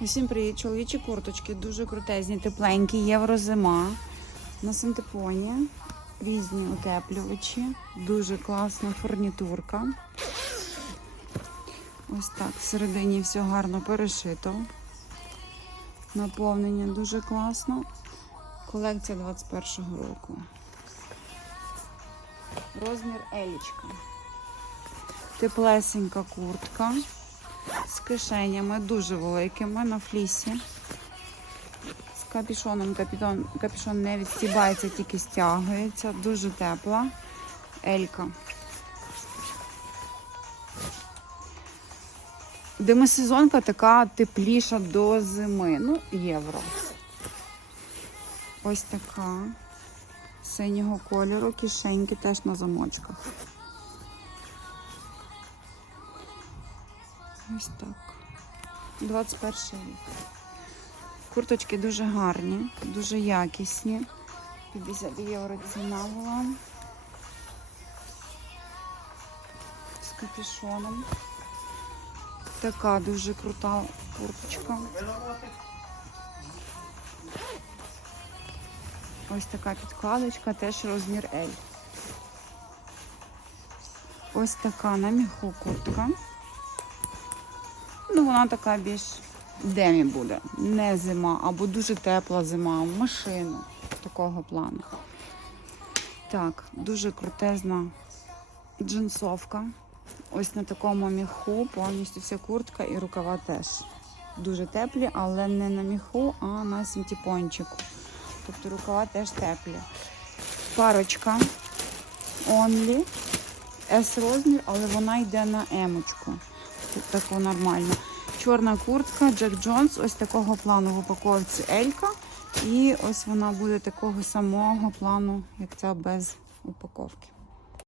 Усім привіт, чоловічі курточки, дуже крутезні, тепленькі, єврозима. На синтепоні різні утеплювачі, дуже класна фурнітурка. Ось так, всередині все гарно перешито. Наповнення дуже класно. Колекція 21-го року. Розмір елічка. Теплесенька куртка з кишенями дуже великими на флісі. З капішоном капітон, капішон не відстібається, тільки стягується. Дуже тепла. Елька. Демосезонка така тепліша до зими. Ну, євро. Ось така. Синього кольору, кишеньки теж на замочках. Ось так. 21 рік. Курточки дуже гарні, дуже якісні. 50 євро ціна була. З капюшоном. Така дуже крута курточка. Ось така підкладочка, теж розмір L. Ось така на міху куртка. Вона така більш демі буде. Не зима, або дуже тепла зима, в машину такого плану. Так, дуже крутезна джинсовка. Ось на такому міху, повністю вся куртка і рукава теж. Дуже теплі, але не на міху, а на синтепончику. Тобто рукава теж теплі. Парочка Only. S розмір, але вона йде на емочку. Таку нормально. Чорна куртка Джек Джонс, ось такого плану в упаковці Елька. І ось вона буде такого самого плану, як ця без упаковки.